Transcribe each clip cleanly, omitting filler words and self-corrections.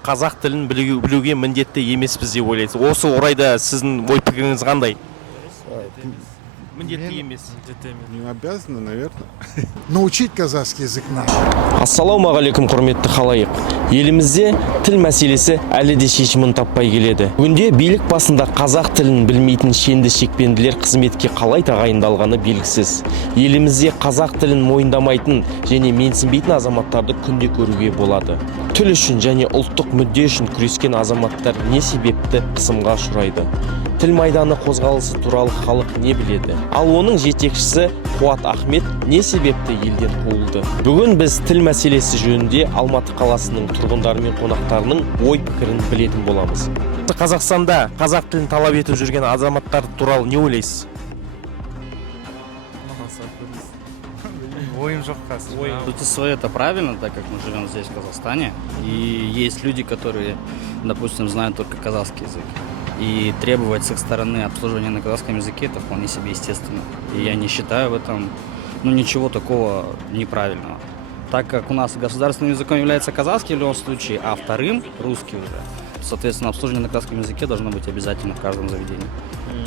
қазақ тілін білуге міндетті емеспіз деп ойлайсыз. Осы орайда сіздің ой пікіріңіз қандай? Міндетті емес. Не обязаны, наверное. Научить казахский язык надо. Ассалаумағалейкум, құрметті халайық. Елімізде тіл мәселесі әлі де шешімін таппай келеді. Бүгінде билік басында қазақ тілін білмейтін шенді шекпенділер қызметке қалай тағайындалғаны белгісіз. Елімізде қазақ тілін мойындамайтын және менсінбейтін азаматтарды күнде көруге болады. Тіл үшін және ұлттық мүдде үшін күрескен азаматтар не себепті қысымға ұшырайды? Тіл майданы қозғалысы туралы халық не біледі? Ал оның жетекшісі Қуат Ахмет не себепті елден қуылды? Бүгін біз тіл мәселесі жөнінде Алматы қаласының тұрғындары мен қонақтарының ой пікірін білетін боламыз. Қазақстанда қазақ тілін талап етіп жүрген азаматтар туралы не ойлайсыз? Свое это правильно, так как мы живем здесь, в Казахстане. И есть люди, которые, допустим, знают только казахский язык. И требовать с их стороны обслуживания на казахском языке — это вполне себе естественно. И я не считаю в этом ничего такого неправильного. Так как у нас государственным языком является казахский в любом случае, а вторым — русский уже. Соответственно, обслуживание на казахском языке должно быть обязательно в каждом заведении.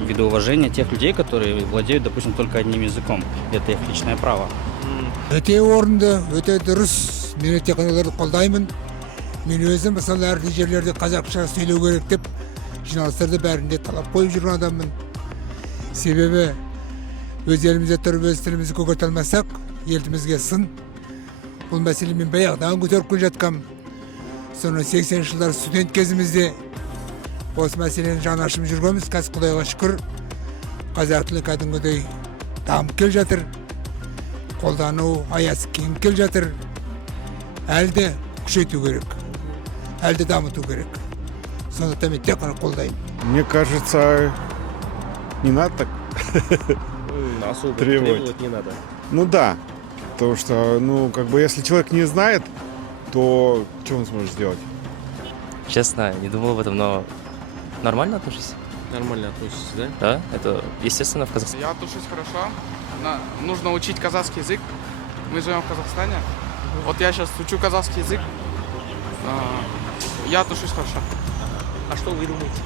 Ввиду уважения тех людей, которые владеют, допустим, только одним языком. Это их личное право. Өте орынды, өте дұрыс. Мен өте қаналарды қолдаймын. Мен өзім мысалы әр жерлерде қазақша сөйлеу керек деп жиналыстарды бәрінде талап қойып жүрген адаммын. Себебі өз елімізде тұрып өз тілімізді көгерте алмасақ, елімізге сын. Бұл мәселе мен баяғыдан көтеріп келе жатқам. Соны 80 жылдар студент кезімізде осы мәселені жаны ашып жүргенбіз. Қазір Құдайға шүкір қазақ тілі кәдімгідей дамып келе жатыр. Қолдану аясы кеңіп келе жатыр. Әлде күшейту керек. Әлде дамыту керек. Сондықтан мен тек қана қолдаймын. Мне кажется, не надо так требовать. Не надо. Ну да, потому что, если человек не знает, то что он сможет сделать? Честно, не думал об этом, но нормально отношусь. Нормально относитесь, да? Да, это естественно в Казахстане. Я отношусь хорошо. Нужно учить казахский язык. Мы живем в Казахстане. Вот я сейчас учу казахский язык. Я отношусь хорошо. А что вы думаете?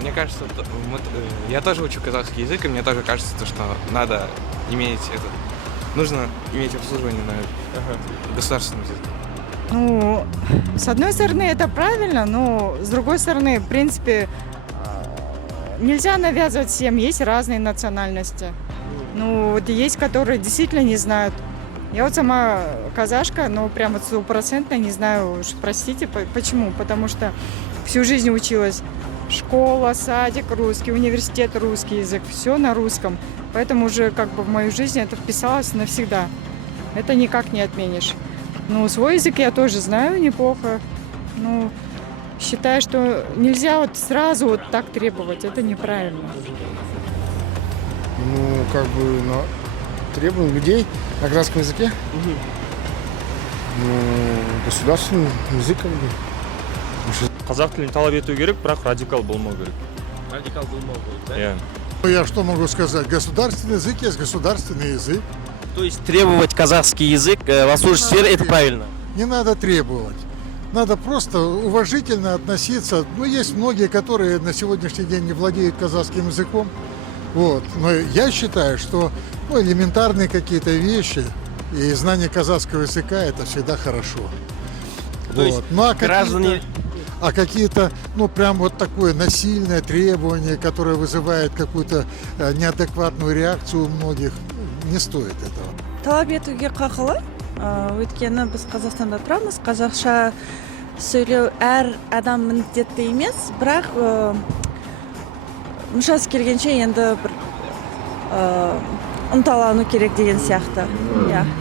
Мне кажется, я тоже учу казахский язык, и мне тоже кажется, что нужно иметь обслуживание на государственном языке. С одной стороны, это правильно, но с другой стороны, в принципе, нельзя навязывать всем. Есть разные национальности. Есть, которые действительно не знают. Я вот сама казашка, но прямо 100% не знаю, простите, почему. Потому что всю жизнь училась. Школа, садик русский, университет русский язык. Все на русском. Поэтому уже в мою жизнь это вписалось навсегда. Это никак не отменишь. Свой язык я тоже знаю неплохо. Считаю, что нельзя сразу так требовать. Это неправильно. Требуем людей на казахском языке. Государственным языком. Қазақ тілін талап ету керек, бірақ радикал болмау керек. Радикал болмау керек, да? Я что могу сказать? Государственный язык есть государственный язык. То есть требовать казахский язык в служебной сфере — это правильно? Не надо требовать. Надо просто уважительно относиться. Есть многие, которые на сегодняшний день не владеют казахским языком. Но я считаю, что элементарные какие-то вещи и знание казахского языка — это всегда хорошо. То есть граждане... А какие-то, прям такое насильное требование, которое вызывает какую-то неадекватную реакцию у многих, не стоит этого. Талап етуге қақылы. Өйткені біз Қазақстанда тұрамыз. Қазақша сөйлеу әр адам міндетті емес, бірақ мүшасы келгенше енді бір ынталану керек деген сияқты.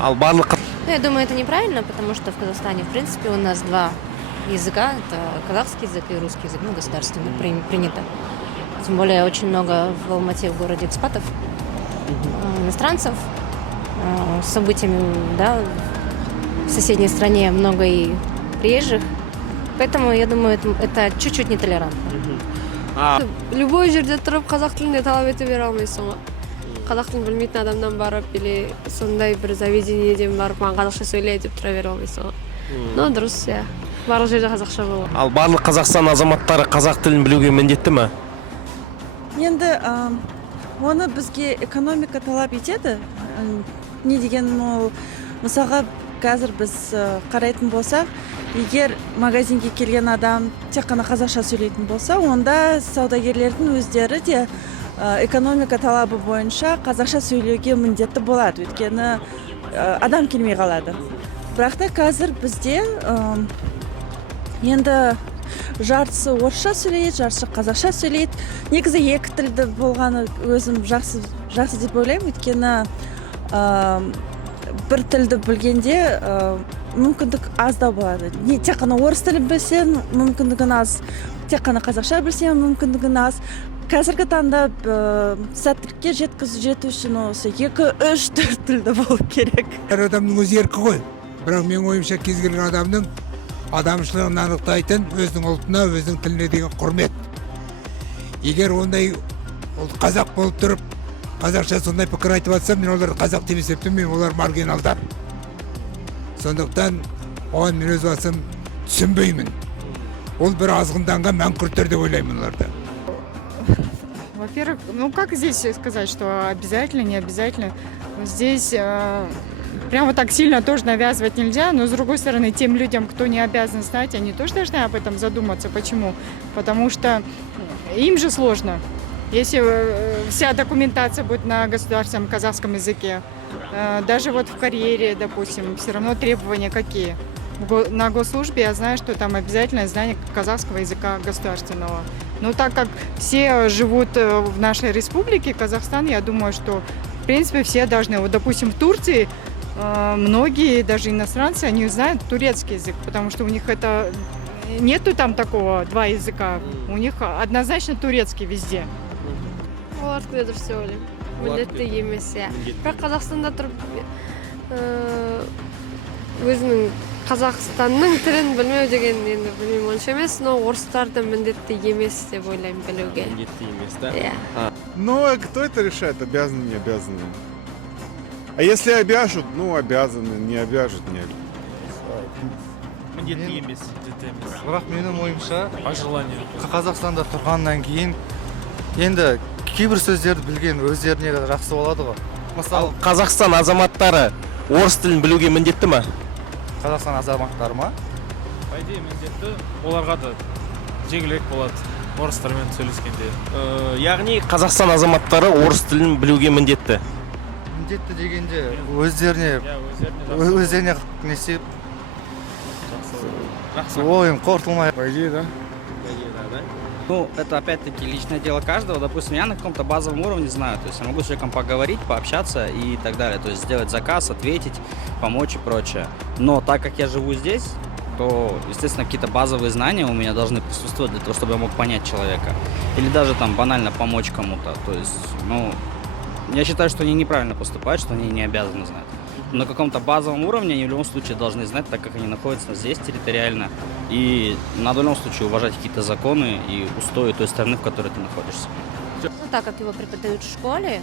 Ал барлық... Я думаю, это неправильно, потому что в Казахстане, в принципе, у нас два языка. Это казахский язык и русский язык, государственно принято. Тем более очень много в Алмате, в городе экспатов, иностранцев. С событиями, в соседней стране много и приезжих. Поэтому, я думаю, это чуть-чуть нетолерантно. Любой жерде тұрып қазақ тілінде талап ете бере алмайсың ғой. Қазақ тілін білмейтін адамнан барып, или сондай бір заведениеден барып, маған қазақша сөйле деп тұра бере алмайсың ғой. Дұрыс, иә. барлық жерде қазақша болады. Ал барлық Қазақстан азаматтары қазақ тілін білуге міндетті ме? Енді оны бізге экономика талап етеді. Не деген ол, мысалға қазір біз қарайтын болсақ, егер магазинге келген адам тек қана қазақша сөйлейтін болса, онда саудагерлердің өздері де экономика талабы бойынша қазақша сөйлеуге міндетті болады, өйткені адам келмей қалады. Бірақ та қазір бізде енді жартысы орысша сөйлейді, жартысы қазақша сөйлейді. Негізі екі тілді болғаны өзім жақсы деп ойлаймын, өйткені бір тілді білгенде мүмкіндік аздау болады. Не тек қана орыс тілін білсең, мүмкіндігін аз. Тек қана қазақша білсең, мүмкіндігін аз. Қазіргі таңда сәттілікке жету үшін осы 2-3 тілді болу керек. Әр адамның өз еркі ғой. Бірақ мен ойымша кез келген адамның адамшылығын анықтайтын өзінің ұлтына, өзінің тіліне деген құрмет. Егер ондай қазақ болып тұрып, қазақша сондай пікір айтып жатсам, мен олар қазақ деп есептемеймін, олар маргиналдар. Сондықтан оған мен өз басым түсінбеймін. Ол бір азғынданған мәңкүрттер деп ойлаймын оларды. Во-первых, ну как здесь сказать, что обязательно, не обязательно. Здесь прямо так сильно тоже навязывать нельзя, но с другой стороны, тем людям, кто не обязан знать, они тоже должны об этом задуматься. Почему? Потому что им же сложно. Если вся документация будет на государственном казахском языке, даже вот в карьере, допустим, все равно требования какие? На госслужбе я знаю, что там обязательное знание казахского языка государственного. Но так как все живут в нашей республике, Казахстан, я думаю, что в принципе все должны. Вот, допустим, в Турции многие, даже иностранцы, они знают турецкий язык, потому что у них это нету там такого два языка. У них однозначно турецкий везде. Олар күнде дұрыс деп ойлаймын. Міндетті емес, иә. Бірақ Қазақстанда тұрып өзінің Қазақстанның тілін білмеу деген енді білмеймін онша емес, но орыстарды міндетті емес деп ойлаймын білуге. Міндетті емес, да? Иә. Ну, а кто это решает, обязаны, не обязаны? А если обяжут, ну, обязаны, не обяжут, не обязаны. Міндетті емес. Бірақ менің ойымша, Қазақстанда тұрғаннан кейін енді кейбір сөздерді білген өздеріне жақсы болады ғой. Мысалы, Қазақстан азаматтары орыс тілін білуге міндетті ме? Қазақстан азаматтары ма? По идее, міндетті. Оларға да жеңілірек болады орыстармен сөйлескенде. Яғни Қазақстан азаматтары орыс тілін білуге міндетті. Міндетті дегенде өздеріне несе ойым қорытылмай. По идее, да? Ну, это опять-таки личное дело каждого. Допустим, я на каком-то базовом уровне знаю. То есть я могу с человеком поговорить, пообщаться и так далее. То есть сделать заказ, ответить, помочь и прочее. Но так как я живу здесь, то, естественно, какие-то базовые знания у меня должны присутствовать для того, чтобы я мог понять человека. Или даже там банально помочь кому-то. То есть, ну, я считаю, что они неправильно поступают, что они не обязаны знать. На каком-то базовом уровне они в любом случае должны знать, так как они находятся здесь территориально. И надо в любом случае уважать какие-то законы и устои той страны, в которой ты находишься. Ну, так как его преподают в школе,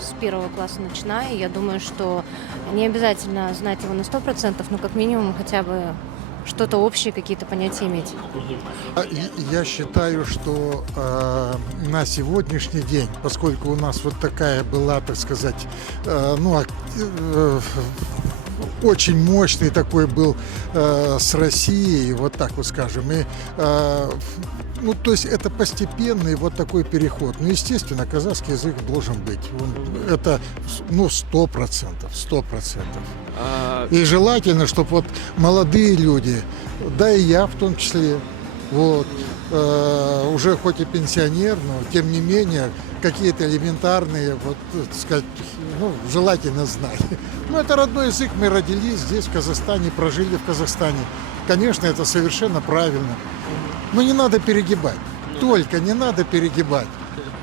с 1 класса начиная, я думаю, что не обязательно знать его на 100%, но как минимум хотя бы что-то общее, какие-то понятия иметь. Я считаю, что на сегодняшний день, поскольку у нас вот такая была, так сказать, очень мощный такой был с Россией, вот так вот скажем, и то есть это постепенный вот такой переход. Ну, естественно, казахский язык должен быть. Это, 100%. И желательно, чтобы вот молодые люди, да и я в том числе, вот, уже хоть и пенсионер, но тем не менее какие-то элементарные, вот, так сказать, желательно знать. Это родной язык, мы родились здесь, в Казахстане, прожили в Казахстане. Конечно, это совершенно правильно. Но не надо перегибать, только не надо перегибать.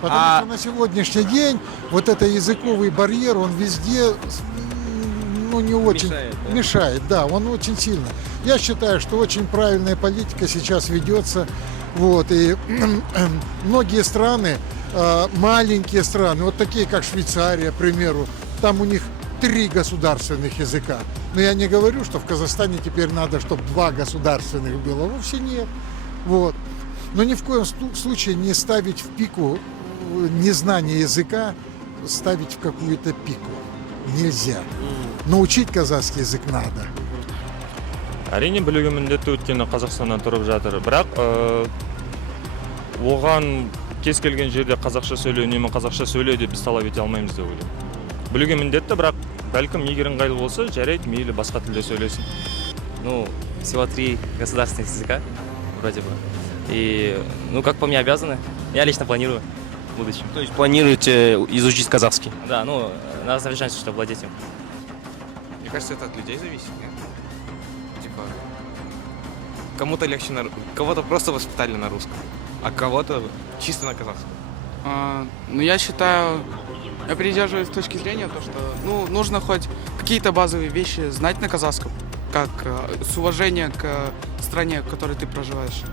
Потому что на сегодняшний день вот этот языковый барьер, он везде, не очень мешает, да, он очень сильно. Я считаю, что очень правильная политика сейчас ведется, вот, и многие страны, маленькие страны, вот такие как Швейцария, к примеру, там у них 3 государственных языка. Но я не говорю, что в Казахстане теперь надо, чтобы 2 государственных было. Вовсе нет. Вот. Но ни в коем случае не ставить в пику незнание языка, ставить в какую-то пику. Нельзя. Научить казахский язык надо. Әрине білуге міндетті, өткені Қазақстаннан тұрып жатыр. Бірақ оған кез келген жерде қазақша сөйлеу, үнемі қазақша сөйлеу деп біз талап ете алмаймыз деп ойлаймын. Білуге міндетті, бірақ бәлкім егер ыңғайлы болса, жарайды, мейлі басқа тілде сөйлесін. Ну, всего 3 государственных языка, вроде бы. И, ну, как по мне, обязаны. Я лично планирую в будущем. То есть планируете изучить казахский? Да, ну, надо совершенствовать, чтобы владеть им. Мне кажется, это от людей зависит, нет? Типа, кому-то легче кого-то просто воспитали на русском, а кого-то чисто на казахском. Ну, я считаю, я придерживаюсь точки зрения, то, что ну, нужно хоть какие-то базовые вещи знать на казахском, как с уважением к стране, в которой ты проживаешь.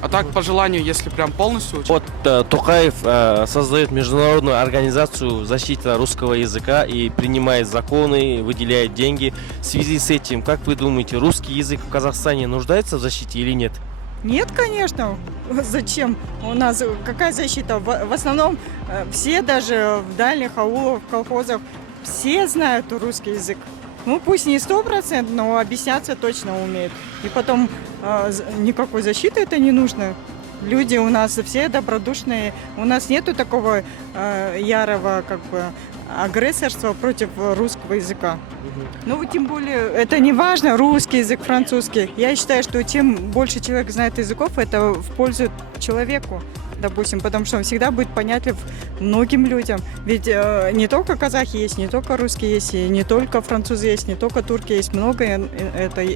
А так, по желанию, если прям полностью учить. Вот Токаев создает международную организацию защиты русского языка и принимает законы, выделяет деньги. В связи с этим, как вы думаете, русский язык в Казахстане нуждается в защите или нет? Нет, конечно. Зачем? У нас какая защита? В основном все, даже в дальних аулах, в колхозах, все знают русский язык. Ну, пусть не 100%, но объясняться точно умеют. И потом никакой защиты это не нужно. Люди у нас все добродушные. У нас нету такого ярого как бы агрессорства против русского языка. Ну, тем более, это не важно, русский язык, французский. Я считаю, что чем больше человек знает языков, это в пользу человеку, допустим, потому что он всегда будет понятлив многим людям. Ведь не только казахи есть, не только русские есть, и не только французы есть, не только турки есть, много это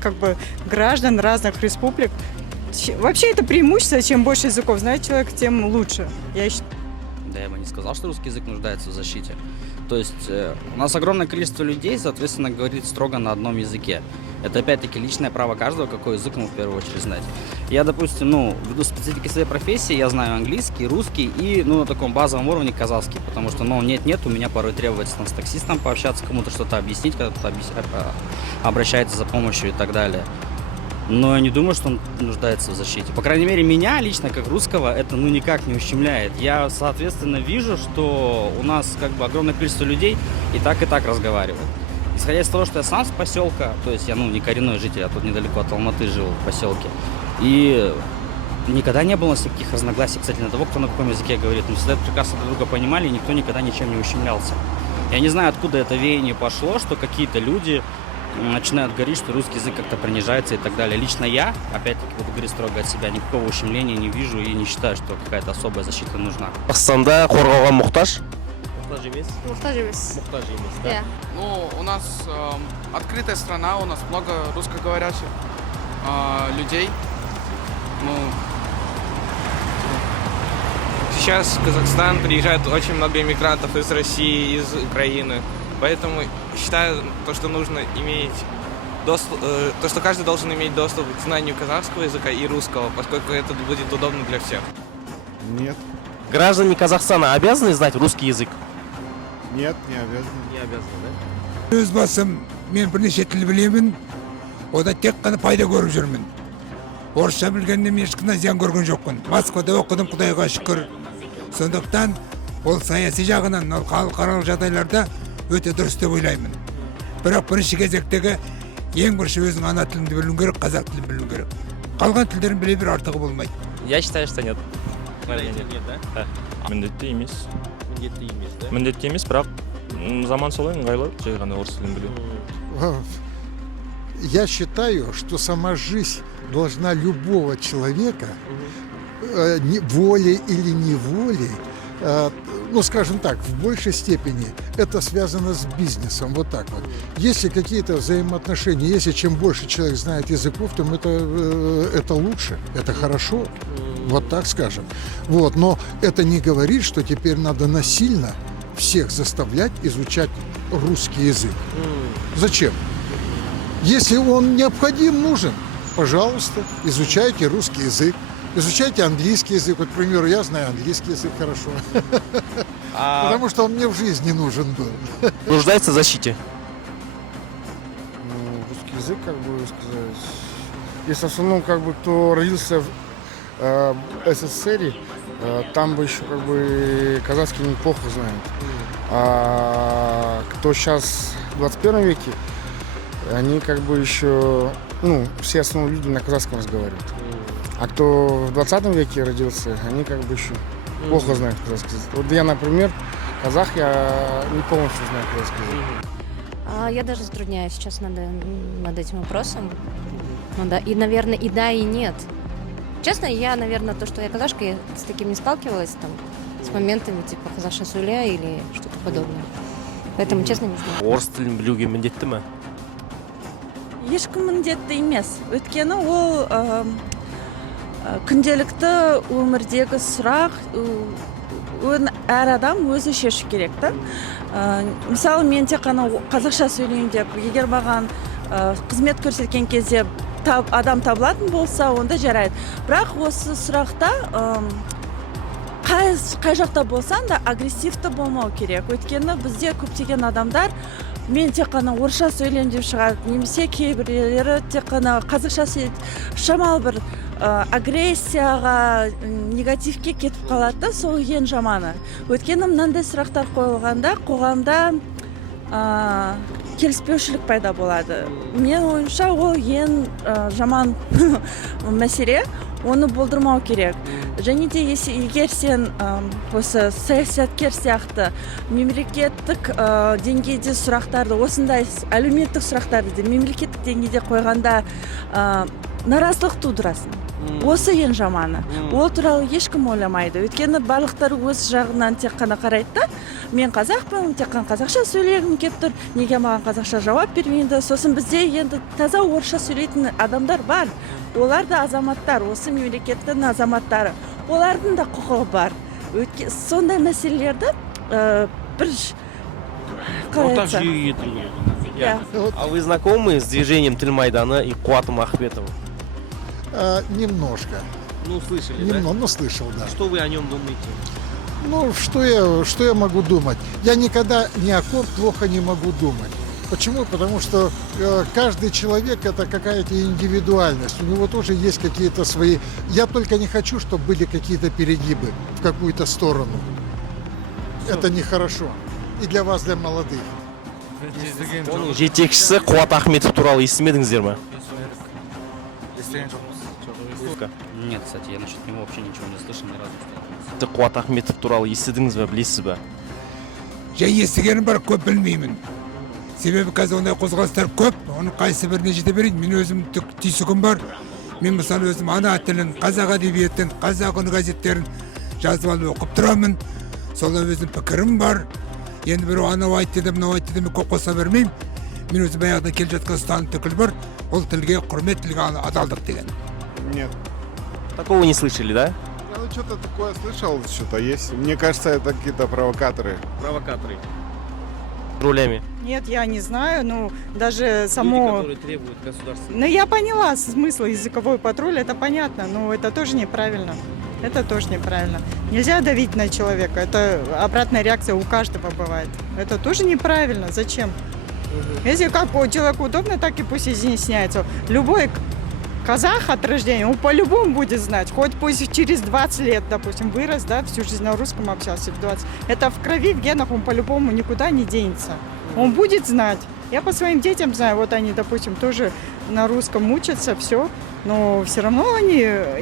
как бы граждан разных республик. Вообще это преимущество, чем больше языков знает человек, тем лучше. Да, я бы не сказал, что русский язык нуждается в защите. То есть у нас огромное количество людей, соответственно, говорит строго на одном языке. Это, опять-таки, личное право каждого, какой язык ему в первую очередь знать. Я, допустим, ввиду специфики своей профессии, я знаю английский, русский и, на таком базовом уровне казахский, потому что, нет, у меня порой требуется с таксистом пообщаться, кому-то что-то объяснить, когда кто-то обращается за помощью и так далее. Но я не думаю, что он нуждается в защите. По крайней мере, меня лично, как русского, это никак не ущемляет. Я, соответственно, вижу, что у нас как бы огромное количество людей и так разговаривают. Исходя из того, что я сам с поселка, то есть я не коренной житель, я тут недалеко от Алматы жил, в поселке. И никогда не было никаких разногласий касательно того, кто на каком языке говорит. Мы всегда прекрасно друг друга понимали, и никто никогда ничем не ущемлялся. Я не знаю, откуда это веяние пошло, что какие-то люди начинают говорить, что русский язык как-то принижается и так далее. Лично я, опять-таки, буду говорить строго от себя, никакого ущемления не вижу и не считаю, что какая-то особая защита нужна. Қазақстанда қорғауға мұқтаж? Мұқтаж емес? Мұқтаж емес. Мұқтаж емес, да? Yeah. Ну, у нас открытая страна, у нас много русскоговорящих людей. Сейчас в Казахстан приезжает очень много иммигрантов из России, из Украины. Поэтому считаю, что нужно иметь то, что каждый должен иметь доступ к знанию казахского языка и русского, поскольку это будет удобно для всех. Нет. Граждане Казахстана обязаны знать русский язык? Нет, не обязаны. Не обязаны, да? Өз басым, мен бірнеше тіл білемін, ода тек қана пайда көріп жүрмін. Орысша білгеннен мен ешқандай зиян көрген жоқпын. Москвада оқыдым, Құдайға шүкір. Сондықтан ол саяси жағынан, ол халықаралық жағдайларда өте дұрыс деп ойлаймын. Бірақ бірінші кезектегі ең бірінші өзің ана тіліңді білуің керек, қазақ тілін білуің керек. Қалған тілдерін біле бір артығы болмайды. Я считаю, что нет. Нет, да? Міндетті емес. Міндетті емес, да? Міндетті емес, бірақ заман солай ыңғайлы, жай ғана орыс тілін білу. Я считаю, что сама жизнь должна любого человека, волей или неволей, скажем так, в большей степени это связано с бизнесом, вот так вот. Если какие-то взаимоотношения, если чем больше человек знает языков, то это лучше, это хорошо, вот так скажем. Вот, но это не говорит, что теперь надо насильно всех заставлять изучать русский язык. Зачем? Если он необходим, нужен, пожалуйста, изучайте русский язык. Изучайте английский язык. Вот, к примеру, я знаю английский язык хорошо. Потому что он мне в жизни нужен был. Нуждается в защите? Русский язык, как бы сказать. Если в основном, как бы, кто родился в СССР, там бы еще, как бы, казахский неплохо знает. А кто сейчас в 21 веке, они, как бы, еще, все основные люди на казахском разговаривают. А кто в 20 веке родился, они, как бы, еще плохо знают казахский язык. Вот я, например, казах, я не полностью знаю казахский язык. Я даже затрудняюсь сейчас над этим вопросом. Ну да, и, наверное, и да, и нет. Честно, я, наверное, то, что я казашка, я с таким не сталкивалась, там, с моментами типа казахша сөйле или что-то подобное. Поэтому, честно, не знаю. Орыс тілін білуге міндетті ме? Ешкім міндетті емес. Өйткені ол күнделікті өмірдегі сұрақ әр адам өзі шешу керек та. Мысалы, мен тек қана қазақша сөйлеймін деп, егер маған қызмет көрсеткен кезде адам табылатын болса, онда жарайды. Бірақ осы сұрақта қай жақта болсан да агрессивті болмау керек. Өйткені бізде көптеген адамдар мен тек қана орысша сөйлеймін деп шығады, немесе кейбіреулері тек қана қазақша сөйлейді. Шамалы бір агрессияға, негативке кетіп қалады да, сол ең жаманы. Өйткені мынандай сұрақтар қойылғанда қоғамда келіспеушілік пайда болады. Мен ойымша ол ең жаман мәселе, оны болдырмау керек. Және де егер сен осы саясаткер сияқты мемлекеттік деңгейде сұрақтарды, осындай әлеуметтік сұрақтарды мемлекеттік деңгейде қойғанда наразылық тудырасың. Осы ең жаманы. Ол туралы ешкім ойламайды. Өйткені барлықтар өз жағынан тек қана қарайды да, мен қазақпын, тек қана қазақша сөйлегім келіп тұр, неге маған қазақша жауап бермейді. Сосын бізде енді таза орысша сөйлейтін адамдар бар. Олар да азаматтар, осы мемлекеттің азаматтары. Олардың да құқығы бар. Сондай мәселелерді бір Ортақ жүйеге келтіру керек. А вы знакомы с движением Тіл майдана и Куатом Ахметовым? Немножко. Ну, слышали, да? Ну, слышал, да. Что вы о нем думаете? Ну, что я могу думать? Я никогда ни о ком плохо не могу думать. Почему? Потому что каждый человек — это какая-то индивидуальность. У него тоже есть какие-то свои... Я только не хочу, чтобы были какие-то перегибы в какую-то сторону. Это нехорошо. И для вас, для молодых. Оның жетекшісі Куат Ахметов туралы естімедіңіздер ме? Нет, кстати, я насчет него вообще ничего не слышал ни разу. Куат Ахметов туралы естідіңіз бе, білесіз бе? Жай естігенім бар, көп білмеймін. Себебі қазір ондай қозғалыстар көп, оның қайсы біріне жете берейін. Мен өзім түйсігім бар. Мен мысалы өзім ана тілін, қазақ әдебиетін, қазақ үні газеттерін жазып алып оқып тұрамын. Солай өзім пікірім бар. Енді бір анау айтты да, мынау айтты да, мен көп қоса бермеймін. Мен өзім баяғыдан келе жатқан ұстаным пікір бар. Ол тілге құрмет, тілге адалдық деген. Нет. Такого не слышали, да? Ну, что-то такое слышал, что-то есть. Мне кажется, это какие-то провокаторы. Провокаторы. Ролями. Нет, я не знаю, ну даже само... Люди, которые требуют государственного. Ну я поняла смысл языковой патруль, это понятно, но это тоже неправильно. Это тоже неправильно. Нельзя давить на человека, это обратная реакция у каждого бывает. Это тоже неправильно, зачем? Если как человеку удобно, так и пусть изъясняется. Любой казах от рождения, он по-любому будет знать, хоть пусть через 20 лет, допустим, вырос, да, всю жизнь на русском общался, 20. Это в крови, в генах, он по-любому никуда не денется. Он будет знать. Я по своим детям знаю, вот они, допустим, тоже на русском учатся, все, но все равно они,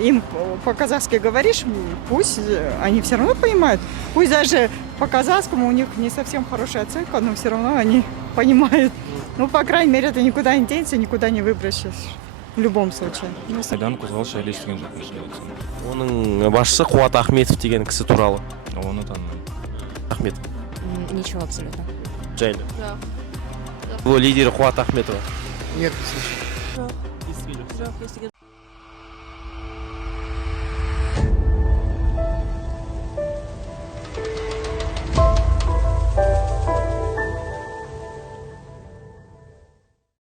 им по-казахски говоришь, пусть они все равно понимают. Пусть даже по-казахскому у них не совсем хорошая оценка, но все равно они понимают. Ну, по крайней мере, это никуда не денется, никуда не выбросишь. В любом случае. Майдан қозғалысы әлі естіген жоқпын. Оның басшысы Куат Ахметов деген кісі туралы. Оны танымаймын. Ахметов. Ничего абсолютно. Жайлы. Да. Его лидер Куат Ахметова. Нет, не слышал. Жоқ, естіген